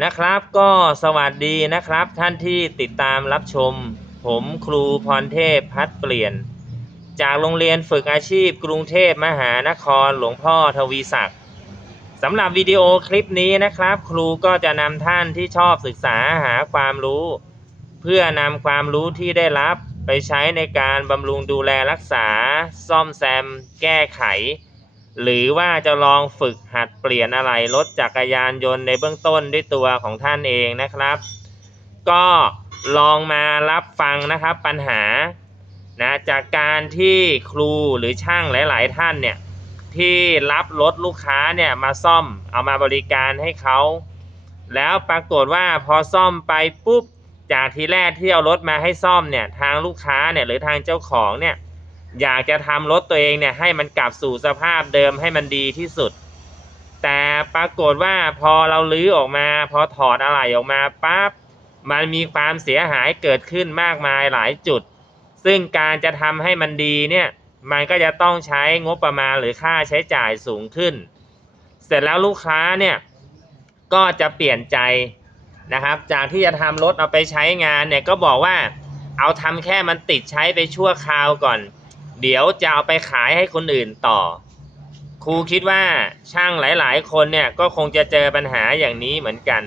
นะครับก็สวัสดีนะครับ ท่านที่ติดตามรับชม ผมครูพรเทพพัดเปลี่ยน จากโรงเรียนฝึกอาชีพกรุงเทพมหานครหลวงพ่อทวีศักดิ์สำหรับวิดีโอคลิปนี้นะครับ ครูก็จะนำท่านที่ชอบศึกษาหาความรู้ เพื่อนำความรู้ที่ได้รับไปใช้ในการบำรุงดูแลรักษา ซ่อมแซม แก้ไข หรือว่าจะลองฝึกหัดเปลี่ยนอะไรรถจักรยานยนต์ในเบื้องต้นด้วยตัวของท่านเองนะครับ ก็ลองมารับฟังนะครับปัญหานะจากการที่ครูหรือช่างหลาย ๆ ท่านเนี่ยที่รับรถลูกค้าเนี่ยมาซ่อมเอามาบริการให้เขา แล้วปรากฏว่าพอซ่อมไปปุ๊บจากทีแรกที่เอารถมาให้ซ่อมเนี่ยทางลูกค้าเนี่ยหรือทางเจ้าของเนี่ย อยากจะทำรถตัวเองเนี่ยให้มันกลับสู่สภาพเดิมให้มันดีที่สุด แต่ปรากฏว่าพอเราลื้อออกมา พอถอดอะไหล่ออกมาปั๊บมันมีความเสียหายเกิดขึ้นมากมายหลายจุด ซึ่งการจะทำให้มันดีเนี่ยมันก็จะต้องใช้งบประมาณหรือค่าใช้จ่ายสูงขึ้น เสร็จแล้วลูกค้าเนี่ยก็จะเปลี่ยนใจนะครับ จากที่จะทำรถเอาไปใช้งานเนี่ยก็บอกว่าเอาทำแค่มันติดใช้ไปชั่วคราวก่อน เดี๋ยวจะเอาไปขายให้คนอื่นต่อ ครูคิดว่าช่างหลาย ๆ คนเนี่ยก็คงจะเจอปัญหาอย่างนี้เหมือนกัน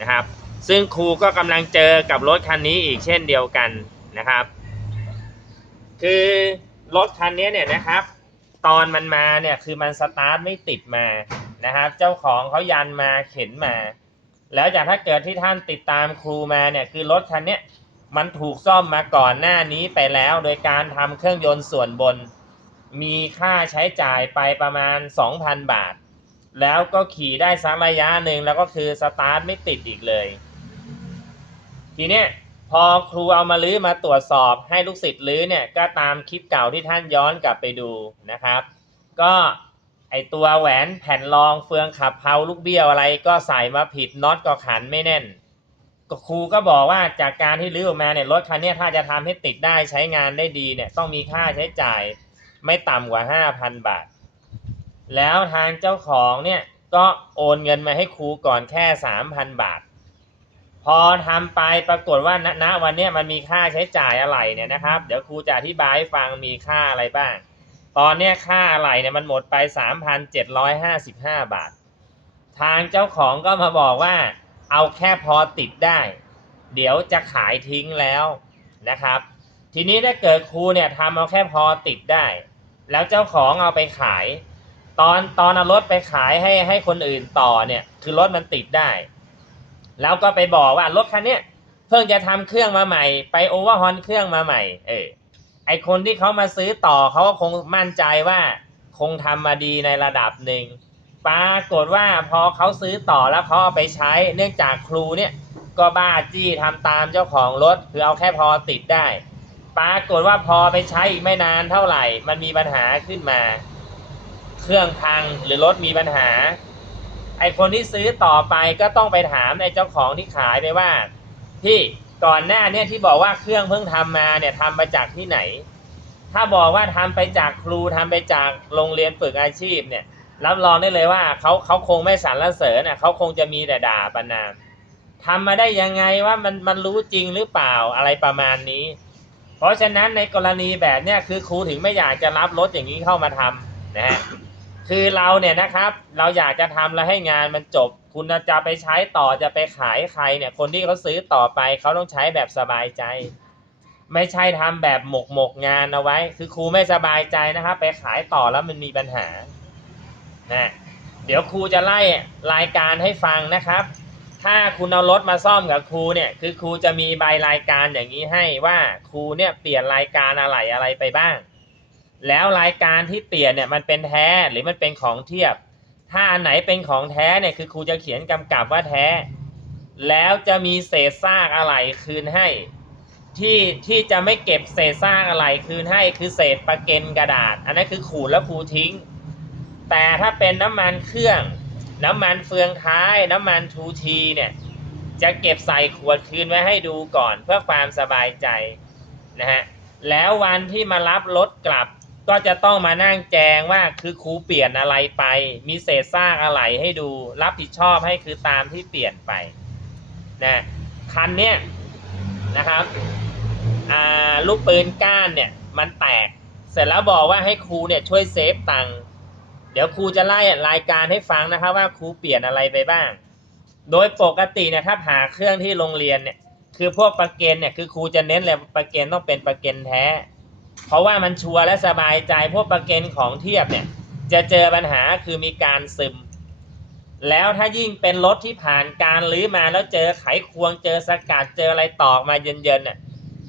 นะครับ ซึ่งครูก็กำลังเจอกับรถคันนี้อีกเช่นเดียวกันนะครับ คือรถคันนี้เนี่ยนะครับ ตอนมันมาเนี่ยคือมันสตาร์ทไม่ติดมานะครับ เจ้าของเขายันมาเข็นมา แล้วจากถ้าเกิดที่ท่านติดตามครูมาเนี่ยคือรถคันนี้ มันถูกซ่อมมาก่อนหน้านี้ไปแล้วโดยการทำเครื่องยนต์ส่วนบน มีค่าใช้จ่ายไปประมาณ 2,000 บาท แล้วก็ขี่ได้สักระยะหนึ่งแล้วก็คือสตาร์ทไม่ติดอีกเลย ทีเนี้ยพอครูเอามาลื้อมาตรวจสอบให้ลูกศิษย์ลื้อเนี่ยก็ตามคลิปเก่าที่ท่านย้อนกลับไปดูนะครับ ก็ไอตัวแหวนแผ่นรองเฟืองขับเพลาลูกเบี้ยวอะไรก็ใส่มาผิดน็อตก็ขันไม่แน่น ครูก็บอกว่าจากการที่ลื้อออกมาเนี่ยรถคันนี้ถ้าจะทำให้ติดได้ใช้งานได้ดีเนี่ยต้องมีค่าใช้จ่ายไม่ต่ำกว่า 5,000 บาท แล้วทางเจ้าของเนี่ยก็โอนเงินมาให้ครูก่อนแค่ 3,000 บาท พอทำไปปรากฏว่าณณวันนี้มันมีค่าใช้จ่ายอะไรเนี่ยนะครับ เดี๋ยวครูจะอธิบายให้ฟังมีค่าอะไรบ้าง ตอนนี้ค่าอะไรเนี่ยมันหมดไป 3,755 บาท ทางเจ้าของก็มาบอกว่า เอาแค่พอติดได้ เดี๋ยวจะขายทิ้งแล้วนะครับ ทีนี้ถ้าเกิดครูเนี่ยทำเอาแค่พอติดได้ แล้วเจ้าของเอาไปขาย ตอนตอนเอารถไปขายให้ให้คนอื่นต่อเนี่ยคือรถมันติดได้ แล้วก็ไปบอกว่ารถคันเนี้ยเพิ่งจะทำเครื่องมาใหม่ ไปโอเวอร์ฮอนเครื่องมาใหม่ เออไอคนที่เขามาซื้อต่อเขาก็คงมั่นใจว่า คงทำมาดีในระดับหนึ่ง ปรากฏว่าพอเขาซื้อต่อแล้วเขาเอาไปใช้ เนื่องจากครูเนี่ยก็บ้าจี้ทำตามเจ้าของรถคือเอาแค่พอติดได้ ปรากฏว่าพอไปใช้อีกไม่นานเท่าไหร่ มันมีปัญหาขึ้นมา เครื่องพังหรือรถมีปัญหา ไอคนที่ซื้อต่อไปก็ต้องไปถามไอเจ้าของที่ขายไปว่าพี่ก่อนหน้าเนี่ยที่บอกว่าเครื่องเพิ่งทำมาเนี่ยทำมาจากที่ไหน ถ้าบอกว่าทำไปจากครูทำไปจากโรงเรียนฝึกอาชีพเนี่ย รับรองได้เลยว่าเขาเขาคงไม่สรรเสริญน่ะเขาคงจะมีแต่ด่าประนามทำมาได้ยังไงว่ามันมันรู้จริงหรือเปล่าอะไรประมาณนี้ เพราะฉะนั้นในกรณีแบบเนี้ยคือครูถึงไม่อยากจะรับรถอย่างนี้เข้ามาทำนะฮะคือเราเนี่ยนะครับ เราอยากจะทำแล้วให้งานมันจบ คุณจะไปใช้ต่อจะไปขายใครเนี่ย คนที่เขาซื้อต่อไปเขาต้องใช้แบบสบายใจ ไม่ใช่ทำแบบหมกหมกงานเอาไว้ คือครูไม่สบายใจนะครับ ไปขายต่อแล้วมันมีปัญหา นะเดี๋ยวครูจะไล่รายการให้ฟังนะครับ ถ้าคุณเอารถมาซ่อมกับครูเนี่ยคือครูจะมีใบรายการอย่างนี้ให้ว่าครูเนี่ยเปลี่ยนรายการอะไรอะไรไปบ้าง แล้วรายการที่เปลี่ยนเนี่ยมันเป็นแท้หรือมันเป็นของเทียบ ถ้าอันไหนเป็นของแท้เนี่ยคือครูจะเขียนกำกับว่าแท้ แล้วจะมีเศษซากอะไรคืนให้ที่ที่จะไม่เก็บเศษซากอะไรคืนให้คือเศษประเก็นกระดาษ อันนั้นคือขูดแล้วครูทิ้ง แต่ถ้าเป็นน้ำมันเครื่อง น้ำมันเฟืองท้าย น้ำมันทูทีเนี่ยจะเก็บใส่ขวดคืนไว้ให้ดูก่อนเพื่อความสบายใจนะฮะแล้ววันที่มารับรถกลับ ก็จะต้องมานั่งแจงว่าคือครูเปลี่ยนอะไรไป มีเศษซากอะไรให้ดู รับผิดชอบให้คือตามที่เปลี่ยนไปนะคันเนี้ยนะครับอาลูกปืนก้านเนี่ยมันแตก เสร็จแล้วบอกว่าให้ครูเนี่ยช่วยเซฟตังค์ เดี๋ยวครูจะไล่รายการให้ฟังนะครับว่าครูเปลี่ยนอะไรไปบ้าง โดยปกติเนี่ยถ้าหาเครื่องที่โรงเรียนเนี่ย คือพวกประเกนเนี่ยคือครูจะเน้นเลยประเกนต้องเป็นประเกนแท้ เพราะว่ามันชัวร์และสบายใจพวกประเกนของเทียบเนี่ย จะเจอปัญหาคือมีการซึม แล้วถ้ายิ่งเป็นรถที่ผ่านการลื้อมาแล้วเจอไขควงเจอสกัดเจออะไรตอกมาเย็นๆน่ะ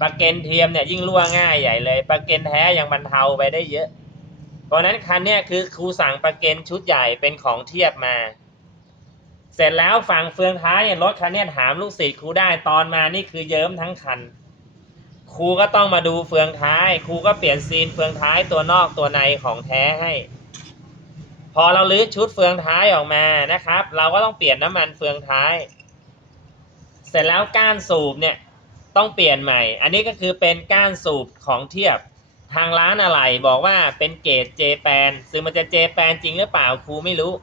ปลาเกนเทียมเนี่ยยิ่งรั่วง่ายใหญ่เลยปลาเกนแท้ยังบรรเทาไปได้เยอะ เพราะนั้นคันเนี้ยคือครูสั่งปลาเกนชุดใหญ่เป็นของเทียบมา เสร็จแล้วฝั่งเฟืองท้ายเนี่ยรถคันเนี้ยถามลูกศิษย์ครูได้ตอนมานี่คือเยิ้มทั้งคัน ครูก็ต้องมาดูเฟืองท้าย ครูก็เปลี่ยนซีนเฟืองท้ายตัวนอกตัวในของแท้ให้ พอเราลื้อชุดเฟืองท้ายออกมานะครับ เราก็ต้องเปลี่ยนน้ำมันเฟืองท้าย เสร็จแล้วก้านสูบเนี่ยต้องเปลี่ยนใหม่ อันนี้ก็คือเป็นก้านสูบของเทียบ ทางร้านอะไรบอกว่าเป็นเกรดเจแปนซึ่งมันจะเจแปนจริงหรือเปล่าครูไม่รู้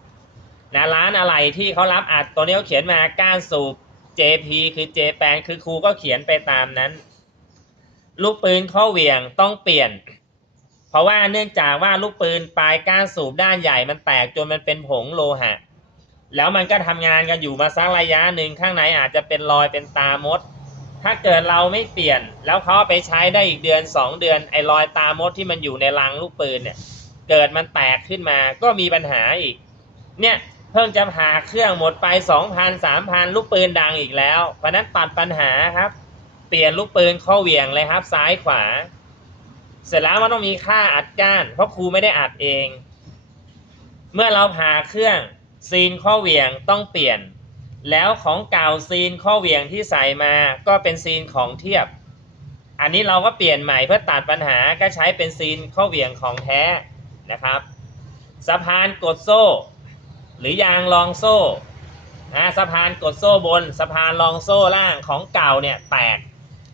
นะร้านอะไรที่เขารับอัดตัวนี้เขาเขียนมาก้านสูบ JP คือเจแปนคือครูก็เขียนไปตามนั้น ลูกปืนข้อเหวี่ยงต้องเปลี่ยน เพราะว่าเนื่องจากว่าลูกปืนปลายก้านสูบด้านใหญ่มันแตกจนมันเป็นผงโลหะ แล้วมันก็ทำงานกันอยู่มาสักระยะหนึ่งข้างในอาจจะเป็นรอยเป็นตามด ถ้าเกิดเราไม่เปลี่ยน แล้วเขาไปใช้ได้อีกเดือนสองเดือนไอ้รอยตามดที่มันอยู่ในรังลูกปืนเนี่ย เกิดมันแตกขึ้นมาก็มีปัญหาอีก เนี่ยเพิ่งจะผ่าเครื่องหมดไปสองพันสามพันลูกปืนดังอีกแล้ว เพราะนั้นตัดปัญหาครับ เปลี่ยนลูกปืนข้อเหวี่ยงเลยครับ ซ้ายขวา เสร็จแล้วมันต้องมีค่าอัดก้าน เพราะครูไม่ได้อัดเอง เมื่อเราผ่าเครื่องซีนข้อเหวี่ยงต้องเปลี่ยน แล้วของเก่าซีนข้อเหวี่ยงที่ใส่มาก็เป็นซีนของเทียบ อันนี้เราก็เปลี่ยนใหม่เพื่อตัดปัญหาก็ใช้เป็นซีนข้อเหวี่ยงของแท้นะครับสะพานกดโซ่ หรือยางรองโซ่นะสะพานกดโซ่บนสะพานรองโซ่ล่างของเก่าเนี่ยแตก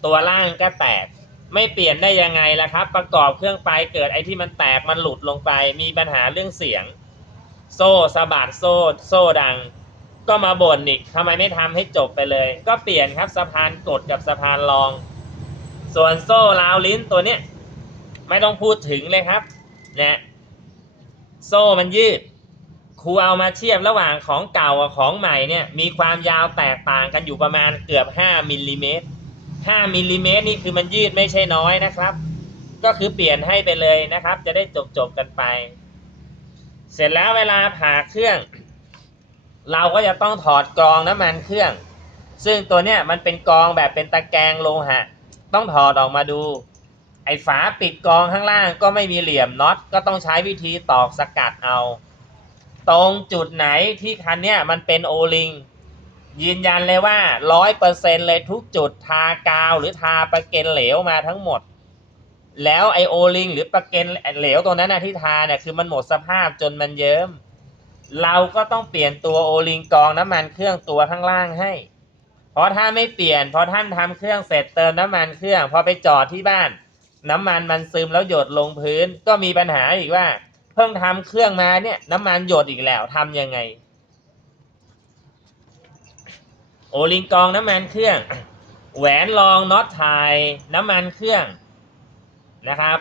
ตัวล่างก็แตก ไม่เปลี่ยนได้ยังไงล่ะครับ ประกอบเครื่องไปเกิดไอ้ที่มันแตกมันหลุดลงไป มีปัญหาเรื่องเสียง โซ่สะบัดโซ่ โซ่ดัง ก็มาบ่นอีกทำไมไม่ทำให้จบไปเลย ก็เปลี่ยนครับสะพานกดกับสะพานรอง ส่วนโซ่ราวลิ้นตัวเนี้ยไม่ต้องพูดถึงเลยครับเนี่ยโซ่มันยืดครูเอามาเทียบระหว่างของเก่ากับของใหม่เนี่ยมีความยาวแตกต่างกันอยู่ประมาณเกือบ 5มิลลิเมตร5มิลลิเมตรนี่คือมันยืดไม่ใช่น้อยนะครับ ก็คือเปลี่ยนให้ไปเลยนะครับ จะได้จบจบกันไป เสร็จแล้วเวลาผ่าเครื่อง เราก็จะต้องถอดกรองน้ำมันเครื่อง ซึ่งตัวเนี้ยมันเป็นกรองแบบเป็นตะแกรงโลหะ ต้องถอดออกมาดู ไอ้ฝาปิดกรองข้างล่างก็ไม่มีเหลี่ยมน็อตก็ต้องใช้วิธีตอกสกัดเอา ตรงจุดไหนที่คันเนี้ยมันเป็นโอลิงยืนยันเลยว่าร้อยเปอร์เซ็นเลยทุกจุดทากาวหรือทาประเกนเหลวมาทั้งหมด แล้วไอโอลิงหรือประเกนเหลวตรงนั้นนะที่ทาเนี่ยคือมันหมดสภาพจนมันเยิ้ม เราก็ต้องเปลี่ยนตัวโอลิงกองน้ำมันเครื่องตัวข้างล่างให้ เพราะถ้าไม่เปลี่ยนพอท่านทำเครื่องเสร็จเติมน้ำมันเครื่อง พอไปจอดที่บ้าน น้ำมันมันซึมแล้วหยดลงพื้นก็มีปัญหาอีกว่า เพิ่งทำเครื่องมาเนี่ยน้ำมันหยดอีกแล้วทำยังไง โอลิงกองน้ำมันเครื่อง แหวนรองน็อตไทยน้ำมันเครื่องนะครับ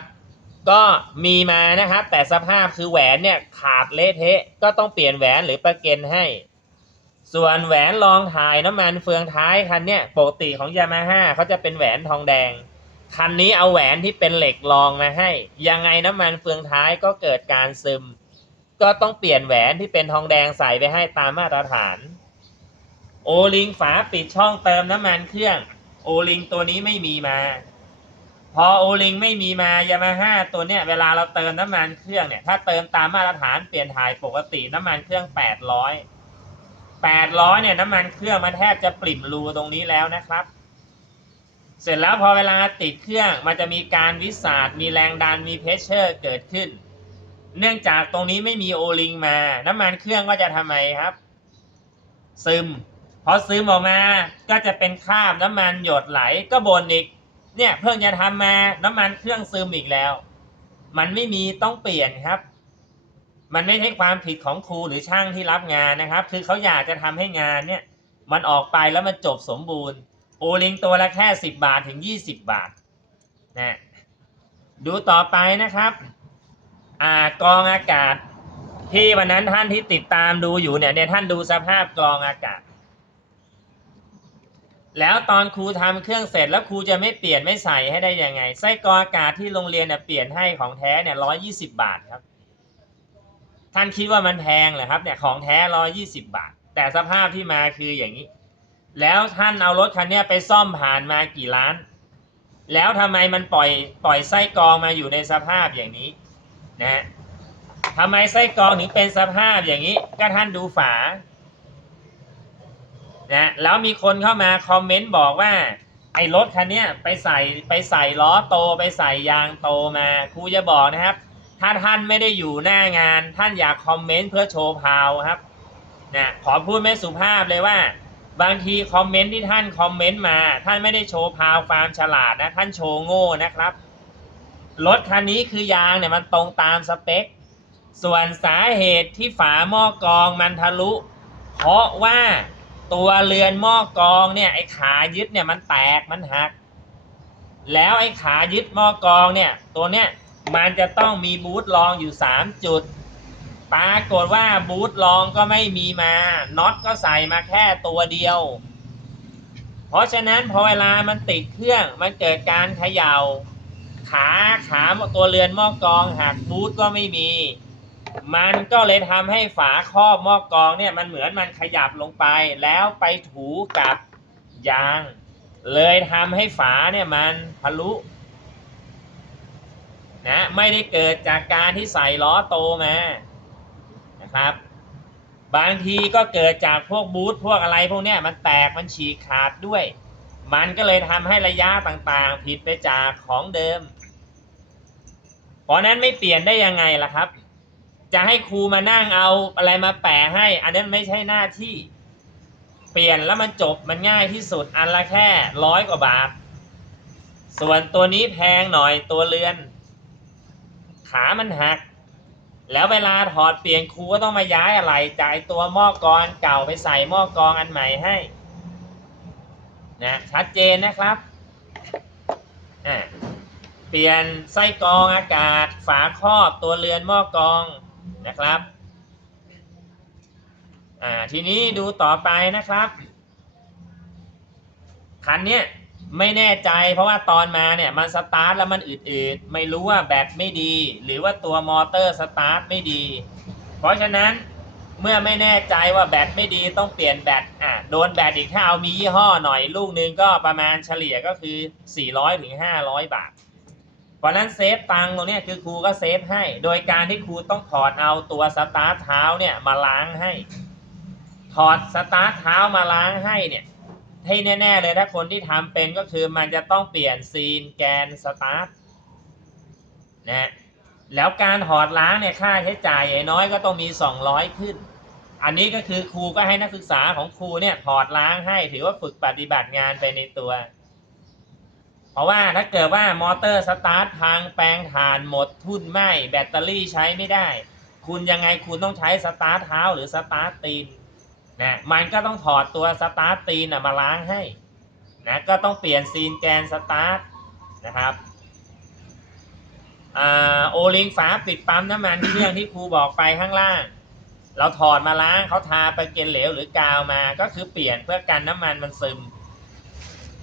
ก็มีมานะครับ แต่สภาพคือแหวนเนี่ยขาดเละเทะ ก็ต้องเปลี่ยนแหวนหรือประเก็นให้ ส่วนแหวนรองถ่ายน้ำมันเฟืองท้ายคันเนี่ยปกติของยามาฮ่าเขาจะเป็นแหวนทองแดง คันนี้เอาแหวนที่เป็นเหล็กรองมาให้ ยังไงน้ำมันเฟืองท้ายก็เกิดการซึม ก็ต้องเปลี่ยนแหวนที่เป็นทองแดงใส่ไปให้ตามมาตรฐาน โอลิงฝาปิดช่องเติมน้ำมันเครื่อง โอลิงตัวนี้ไม่มีมา พอโอลิงไม่มีมายามาฮ่าตัวเนี้ยเวลาเราเติมน้ำมันเครื่องเนี่ย ถ้าเติมตามมาตรฐานเปลี่ยนถ่ายปกติน้ำมันเครื่อง 800 800เนี่ยน้ำมันเครื่องมันแทบจะปริ่มรูตรงนี้แล้วนะครับ เสร็จแล้วพอเวลาติดเครื่องมันจะมีการวิสาดมีแรงดันมีเพชเชอร์เกิดขึ้น เนื่องจากตรงนี้ไม่มีโอลิงมา น้ำมันเครื่องก็จะทำไมครับ ซึมพอซึมออกมาก็จะเป็นคราบน้ำมันหยดไหลก็บนอีก เนี่ยเพิ่งจะทำมาน้ำมันเครื่องซึมอีกแล้ว มันไม่มีต้องเปลี่ยนครับ มันไม่ใช่ความผิดของครูหรือช่างที่รับงานนะครับ คือเขาอยากจะทำให้งานเนี่ย มันออกไปแล้วมันจบสมบูรณ์ โอลิงตัวละแค่สิบบาทถึงยี่สิบบาทนะดูต่อไปนะครับ อ่ากองอากาศที่วันนั้นท่านที่ติดตามดูอยู่เนี่ยเนี่ยท่านดูสภาพกรองอากาศ แล้วตอนครูทำเครื่องเสร็จแล้วครูจะไม่เปลี่ยนไม่ใส่ให้ได้ยังไง ไส้กรองอากาศที่โรงเรียนเนี่ยเปลี่ยนให้ของแท้เนี่ยร้อยี่สิบาทครับ ท่านคิดว่ามันแพงเหรอครับเนี่ยของแท้ร้อยี่สิบาท แต่สภาพที่มาคืออย่างนี้ แล้วท่านเอารถคันเนี้ยไปซ่อมผ่านมากี่ล้าน แล้วทำไมมันปล่อยปล่อยไส้กรองมาอยู่ในสภาพอย่างนี้นะฮะทำไมไส้กรองถึงเป็นสภาพอย่างนี้ ก็ท่านดูฝา นะแล้วมีคนเข้ามาคอมเมนต์บอกว่า ไอ้รถคันนี้ไปใส่ไปใส่ล้อโตไปใส่ยางโตมาครูจะบอกนะครับ ถ้าท่านไม่ได้อยู่หน้างาน ท่านอยากคอมเมนต์เพื่อโชว์พาวครับนะขอพูดไม่สุภาพเลยว่า บางทีคอมเมนต์ที่ท่านคอมเมนต์มา ท่านไม่ได้โชว์พาวความฉลาดนะท่านโชว์โง่นะครับรถคันนี้คือยางเนี่ยมันตรงตามสเปค ส่วนสาเหตุที่ฝาหม้อกองมันทะลุ เพราะว่า ตัวเรือนหม้อกองเนี่ยไอ้ขายึดเนี่ยมันแตกมันหัก แล้วไอ้ขายึดหม้อกองเนี่ยตัวเนี้ยมันจะต้องมีบูทรองอยู่สามจุด ปรากฏว่าบูทรองก็ไม่มีมาน็อตก็ใส่มาแค่ตัวเดียว เพราะฉะนั้นพอเวลามันติดเครื่องมันเกิดการเขยา่า ขาขาตัวเรือนหม้อกองหักบูทก็ไม่มี มันก็เลยทำให้ฝาครอบหม้อกรองเนี่ยมันเหมือนมันขยับลงไป แล้วไปถูกับยาง เลยทำให้ฝาเนี่ยมันทะลุนะไม่ได้เกิดจากการที่ใส่ล้อโตมานะครับ บางทีก็เกิดจากพวกบูทพวกอะไรพวกเนี้ยมันแตกมันฉีกขาดด้วย มันก็เลยทำให้ระยะต่างๆ ผิดไปจากของเดิม เพราะนั้นไม่เปลี่ยนได้ยังไงล่ะครับ จะให้ครูมานั่งเอาอะไรมาแปะให้ อันนั้นไม่ใช่หน้าที่ เปลี่ยนแล้วมันจบมันง่ายที่สุดอันละแค่ร้อยกว่าบาท ส่วนตัวนี้แพงหน่อยตัวเรือน ขามันหัก แล้วเวลาถอดเปลี่ยนครูก็ต้องมาย้ายอะไรจ่ายตัวหม้อกรองเก่าไปใส่หม้อกรองอันใหม่ให้นะชัดเจนนะครับอ่าเปลี่ยนไส้กรองอากาศ ฝาครอบตัวเรือนหม้อกรอง นะครับ อ่า ทีนี้ดูต่อไปนะครับ คันเนี้ยไม่แน่ใจเพราะว่าตอนมาเนี่ยมันสตาร์ทแล้วมันอืดๆ ไม่รู้ว่าแบตไม่ดี หรือว่าตัวมอเตอร์สตาร์ทไม่ดี เพราะฉะนั้นเมื่อไม่แน่ใจว่าแบตไม่ดีต้องเปลี่ยนแบตอะโดนแบตอีกถ้าเอามียี่ห้อหน่อยลูกนึงก็ประมาณเฉลี่ยก็คือ 400ถึง500 บาท ราะนั้นเซฟตังตรงเนี้ยคือครูก็เซฟให้ โดยการที่ครูต้องถอดเอาตัวสตาร์ทเท้าเนี่ยมาล้างให้ ถอดสตาร์ทเท้ามาล้างให้เนี่ยให้แน่ ๆ เลยถ้าคนที่ทำเป็นก็คือมันจะต้องเปลี่ยนซีนแกนสตาร์ทนะแล้วการถอดล้างเนี่ยค่าใช้จ่ายอย่างน้อยก็ต้องมี 200 ขึ้น อันนี้ก็คือครูก็ให้นักศึกษาของครูเนี่ยถอดล้างให้ถือว่าฝึกปฏิบัติงานไปในตัว เพราะว่าถ้าเกิดว่ามอเตอร์สตาร์ทพังแปลงถ่านหมดทุ่นไหมแบตเตอรี่ใช้ไม่ได้ คุณยังไงคุณต้องใช้สตาร์ทเท้าหรือสตาร์ทตีนนะมันก็ต้องถอดตัวสตาร์ทตีนมาล้างให้นะก็ต้องเปลี่ยนซีนแกนสตาร์ทนะครับอ่าโอลิงฝาปิดปั๊มน้ำมันเครื่องที่ครูบอกไปข้างล่าง เราถอดมาล้างเขาทาไปเกนเหลวหรือกาวมาก็คือเปลี่ยนเพื่อกันน้ำมันมันซึม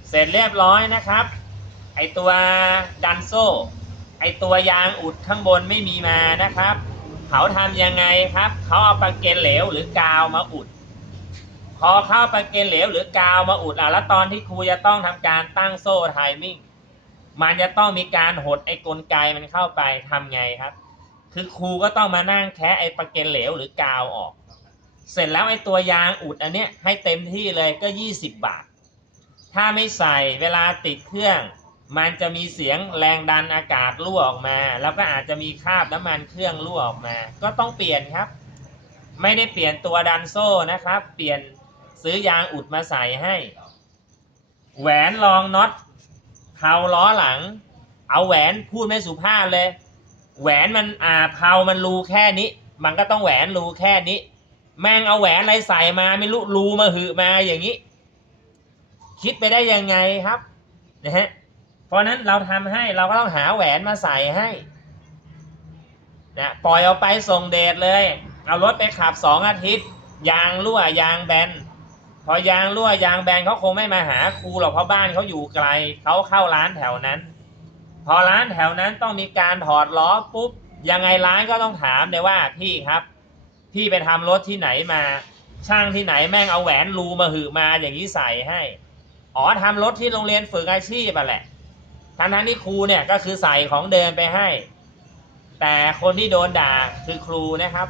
เสร็จเรียบร้อยนะครับ ตัวดันโซ่ ไอตัวยางอุดข้างบนไม่มีมานะครับ เขาทำยังไงครับ เขาเอาปากเกนเหลวหรือกาวมาอุด พอเข้าปากเกนเหลวหรือกาวมาอุดอะแล้วตอนที่ครูจะต้องทำการตั้งโซ่ไทมิ่งมันจะต้องมีการหดไอ้กลไกมันเข้าไปทำไงครับ คือครูก็ต้องมานั่งแคะไอ้ปากเกนเหลวหรือกาวออก เสร็จแล้วไอ้ตัวยางอุดอันเนี้ยให้เต็มที่เลยก็ 20 บาท ถ้าไม่ใส่เวลาติดเครื่อง มันจะมีเสียงแรงดันอากาศรั่วออกมา แล้วก็อาจจะมีคราบน้ำมันเครื่องรั่วออกมา ก็ต้องเปลี่ยนครับ ไม่ได้เปลี่ยนตัวดันโซ่นะครับ เปลี่ยนซื้อยางอุดมาใส่ให้ แหวนรองน็อตเผาล้อหลัง เอาแหวนพูดไม่สุภาพเลย แหวนมันอ่าเผามันรูแค่นี้ มันก็ต้องแหวนรูแค่นี้ แม่งเอาแหวนอะไรใส่มาไม่รู้รูมาหือมาอย่างนี้ คิดไปได้ยังไงครับนะฮะ เพราะนั้นเราทำให้เราก็ต้องหาแหวนมาใส่ให้นะปล่อยเอาไปส่งเดชเลย เอารถไปขับสองอาทิตย์ ยางรั่วยางแบนพอยางรั่วยางแบนเขาคงไม่มาหาครูหรอกเพราะบ้านเขาอยู่ไกลเขาเข้าร้านแถวนั้น พอร้านแถวนั้นต้องมีการถอดล้อปุ๊บยังไงร้านก็ต้องถามเลยว่าพี่ครับพี่ไปทำรถที่ไหนมา ช่างที่ไหนแม่งเอาแหวนรูมาหือมาอย่างนี้ใส่ให้ อ๋อทำรถที่โรงเรียนฝึกอาชีพอะแหละ ทั้งนั้นที่ครูเนี่ยก็คือใส่ของเดินไปให้ แต่คนที่โดนด่าคือครูนะครับ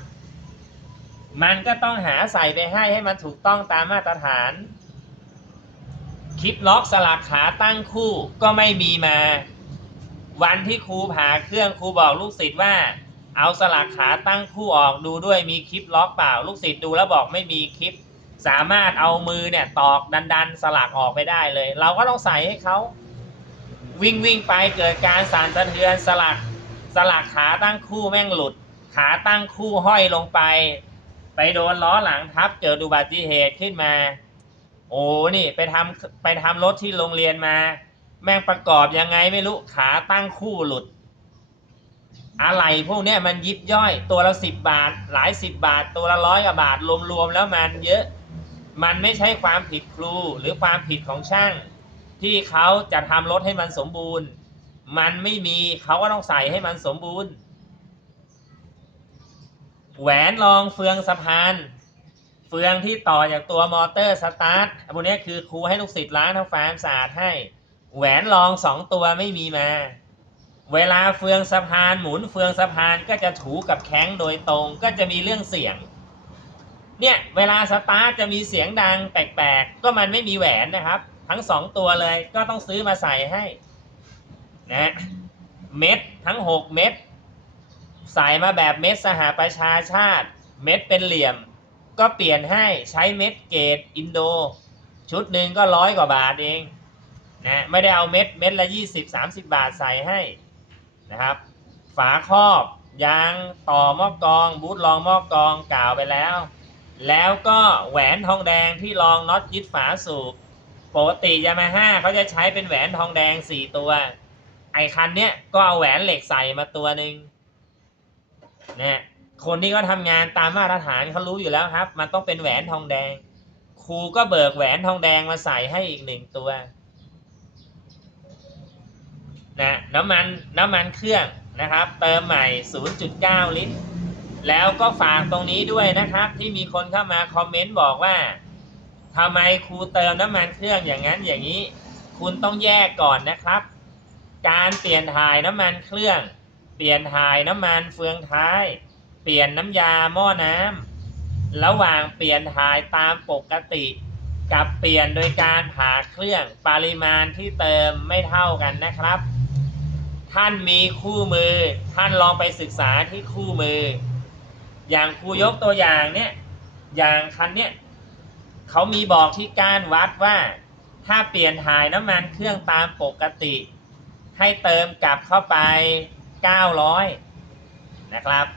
มันก็ต้องหาใส่ไปให้ให้มันถูกต้องตามมาตรฐานคลิปล็อกสลักขาตั้งคู่ก็ไม่มีมา วันที่ครูผ่าเครื่องครูบอกลูกศิษย์ว่า เอาสลักขาตั้งคู่ออกดูด้วยมีคลิปล็อกเปล่า ลูกศิษย์ดูแล้วบอกไม่มีคลิป สามารถเอามือเนี่ยตอกดันดันๆสลักออกไปได้เลย เราก็ต้องใส่ให้เขา วิ่งวิ่งไปเกิดการสั่นสะเทือนสลักสลักขาตั้งคู่แม่งหลุด ขาตั้งคู่ห้อยลงไป ไปโดนล้อหลังทับเกิดอุบัติเหตุขึ้นมา โอ้นี่ไปทำไปทำรถที่โรงเรียนมา แม่งประกอบยังไงไม่รู้ขาตั้งคู่หลุด อะไรพวกเนี้ยมันยิบย่อย ตัวละสิบบาท หลายสิบบาท ตัวละร้อยกว่าบาทรวมๆแล้วมันเยอะ มันไม่ใช่ความผิดครูหรือความผิดของช่าง ที่เขาจะทำรถให้มันสมบูรณ์ มันไม่มีเขาก็ต้องใส่ให้มันสมบูรณ์ แหวนรองเฟืองสะพาน เฟืองที่ต่อจากตัวมอเตอร์สตาร์ทพวกนี้คือครูให้ลูกศิษย์ล้างทำความสะอาดให้ แหวนรองสองตัวไม่มีมา เวลาเฟืองสะพานหมุนเฟืองสะพานก็จะถูกับแข้งโดยตรงก็จะมีเรื่องเสียงเนี่ยเวลาสตาร์ทจะมีเสียงดังแปลกๆ ก็มันไม่มีแหวนนะครับ ทั้งสองตัวเลยก็ต้องซื้อมาใส่ให้นะเม็ดทั้ง6เม็ดใส่มาแบบเม็ดสหประชาชาติ เม็ดเป็นเหลี่ยม ก็เปลี่ยนให้ใช้เม็ดเกรดอินโด ชุดหนึ่งก็ร้อยกว่าบาทเองนะไม่ได้เอาเม็ดเม็ดละ 20-30 บาทใส่ให้นะครับ ฝาครอบยางต่อหม้อกรอง บูทรองหม้อกรองกล่าวไปแล้ว แล้วก็แหวนทองแดงที่รองน็อตยึดฝาสูบ ปกติยามาฮ่าเขาจะใช้เป็นแหวนทองแดง4ตัว ไอคันเนี้ยก็เอาแหวนเหล็กใส่มาตัวหนึ่งน่ะคนที่เขาทำงานตามมาตรฐานเขารู้อยู่แล้วครับ มันต้องเป็นแหวนทองแดง ครูก็เบิกแหวนทองแดงมาใส่ให้อีกหนึ่งตัวนะน้ำมันน้ำมันเครื่องนะครับ เติมใหม่ 0.9 ลิตร แล้วก็ฝากตรงนี้ด้วยนะครับ ที่มีคนเข้ามาคอมเมนต์บอกว่า ทำไมครูเติมน้ำมันเครื่องอย่างนั้นอย่างนี้ คุณต้องแยกก่อนนะครับ การเปลี่ยนถ่ายน้ำมันเครื่อง เปลี่ยนถ่ายน้ำมันเฟืองท้าย เปลี่ยนน้ำยาหม้อน้ำระหว่างเปลี่ยนถ่ายตามปกติ กับเปลี่ยนโดยการผ่าเครื่องปริมาณที่เติมไม่เท่ากันนะครับ ท่านมีคู่มือ ท่านลองไปศึกษาที่คู่มือ อย่างครูยกตัวอย่างเนี่ยอย่างคันเนี้ย เขามีบอกที่การวัดว่า ถ้าเปลี่ยนถ่ายน้ำมันเครื่องตามปกติ ให้เติมกลับเข้าไป 900 นะครับ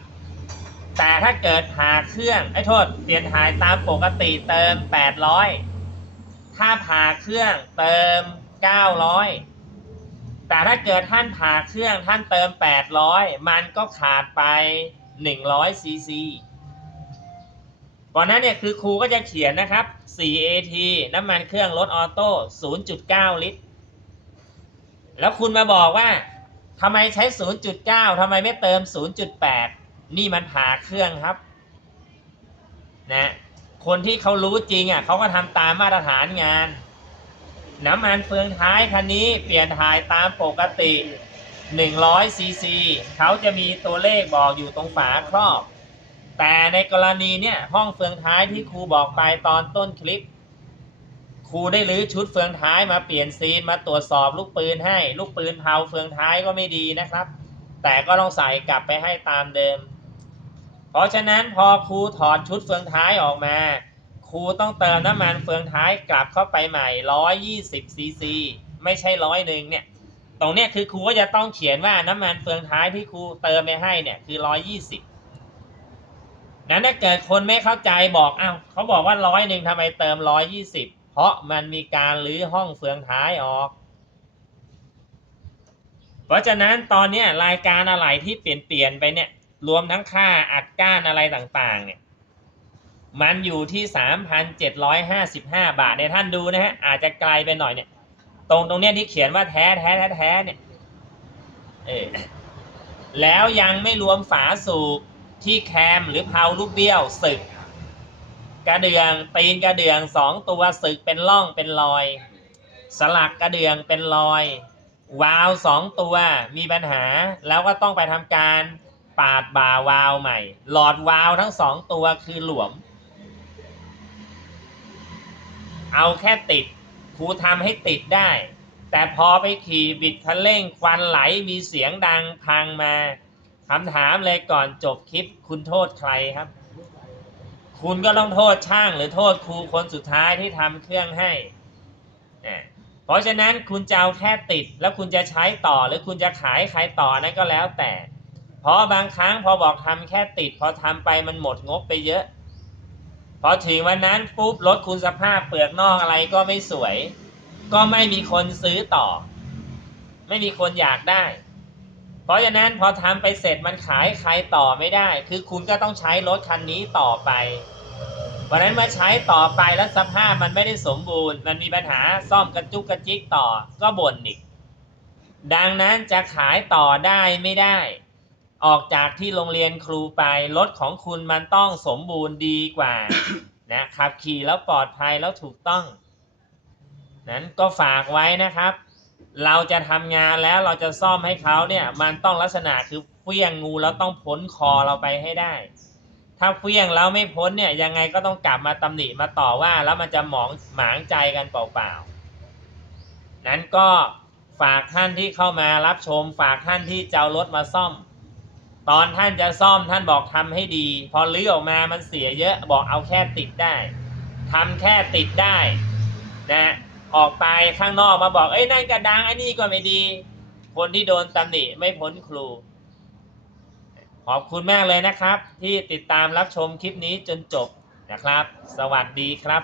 แต่ถ้าเกิดผ่าเครื่องไอ้โทษ เปลี่ยนถ่ายตามปกติเติม 800 ถ้าผ่าเครื่องเติม 900 แต่ถ้าเกิดท่านผ่าเครื่องท่านเติม 800 มันก็ขาดไป 100ซีซีวันนั้นเนี่ยคือครูก็จะเขียนนะครับ 4AT น้ำมันเครื่องรถออโต้ 0.9 ลิตร แล้วคุณมาบอกว่าทำไมใช้ 0.9 ทำไมไม่เติม 0.8 นี่มันผ่าเครื่องครับ นะ คนที่เขารู้จริงอะเขาก็ทำตามมาตรฐานงาน น้ำมันเฟืองท้ายคันนี้เปลี่ยนถ่ายตามปกติ100ซีซีเขาจะมีตัวเลขบอกอยู่ตรงฝาครอบ แต่ในกรณีเนี่ยห้องเฟืองท้ายที่ครูบอกไปตอนต้นคลิป ครูได้รื้อชุดเฟืองท้ายมาเปลี่ยนซีนมาตรวจสอบลูกปืนให้ ลูกปืนเผาเฟืองท้ายก็ไม่ดีนะครับ แต่ก็ต้องใส่กลับไปให้ตามเดิม เพราะฉะนั้นพอครูถอดชุดเฟืองท้ายออกมา ครูต้องเติมน้ำมันเฟืองท้ายกลับเข้าไปใหม่ 120ซีซีไม่ใช่ร้อยหนึ่งเนี่ยตรงเนี้ยคือครูก็จะต้องเขียนว่าน้ำมันเฟืองท้ายที่ครูเติมไปให้เนี่ยคือ 120 นั้นถ้าเกิดคนไม่เข้าใจบอกอ้าวเขาบอกว่าร้อยหนึ่งทำไมเติมร้อยยี่สิบเพราะมันมีการรื้อห้องเฟืองท้ายออก เพราะฉะนั้นตอนนี้รายการอะไรที่เปลี่ยนเปลี่ยนไปเนี่ย รวมทั้งค่าอัดก้านอะไรต่างๆ เนี่ย มันอยู่ที่สามพันเจ็ดร้อยห้าสิบห้าบาทเนี่ยท่านดูนะฮะ อาจจะไกลไปหน่อยเนี่ย ตรงตรงเนี้ยที่เขียนว่าแท้แท้แท้แท้เนี่ย เออแล้วยังไม่รวมฝาสูบ ที่แคมหรือเพาลูกเบี้ยวสึก กระเดืองตีนกระเดืองสองตัวสึกเป็นร่องเป็นรอย สลักกระเดืองเป็นรอย วาล์วสองตัวมีปัญหาแล้วก็ต้องไปทำการปาดบ่าวาล์วใหม่ หลอดวาล์วทั้งสองตัวคือหลวม เอาแค่ติดครูทำให้ติดได้ แต่พอไปขี่บิดคันเร่งควันไหลมีเสียงดังพังมา คำถามเลยก่อนจบคลิปคุณโทษใครครับ คุณก็ต้องโทษช่างหรือโทษครูคนสุดท้ายที่ทำเครื่องให้อ่เพราะฉะนั้นคุณจะเอาแค่ติด แล้วคุณจะใช้ต่อหรือคุณจะขายใครต่อนั่นก็แล้วแต่ เพราะบางครั้งพอบอกทำแค่ติด พอทำไปมันหมดงบไปเยอะ พอถึงวันนั้นปุ๊บรถคุณสภาพเปลือกนอกอะไรก็ไม่สวย ก็ไม่มีคนซื้อต่อ ไม่มีคนอยากได้ เพราะฉะนั้นพอทำไปเสร็จมันขายใครต่อไม่ได้ คือคุณก็ต้องใช้รถคันนี้ต่อไป เพราะนั้นมื่อใช้ต่อไปแล้วสภาพมันไม่ได้สมบูรณ์ มันมีปัญหาซ่อมกระจุกกระจิกต่อก็บ่นอีก ดังนั้นจะขายต่อได้ไม่ได้ ออกจากที่โรงเรียนครูไปรถของคุณมันต้องสมบูรณ์ดีกว่านะขับขี่แล้วปลอดภัยแล้วถูกต้อง นั้นก็ฝากไว้นะครับ เราจะทำงานแล้วเราจะซ่อมให้เขาเนี่ยมันต้องลักษณะคือเฟี้ยงงูแล้วต้องพ้นคอเราไปให้ได้ ถ้าเฟี้ยงแล้วไม่พ้นเนี่ยยังไงก็ต้องกลับมาตำหนิมาต่อว่าแล้วมันจะหมองหมางใจกันเปล่าๆนั้นก็ฝากท่านที่เข้ามารับชม ฝากท่านที่จะเอารถมาซ่อม ตอนท่านจะซ่อมท่านบอกทำให้ดี พอลื้อออกมามันเสียเยอะบอกเอาแค่ติดได้ทำแค่ติดได้นะ ออกไปข้างนอกมาบอก เอ้ยนั่นก็ดังไอ้นี่ก็ไม่ดี คนที่โดนตำหนิไม่พ้นครู ขอบคุณมากเลยนะครับ ที่ติดตามรับชมคลิปนี้จนจบนะครับ สวัสดีครับ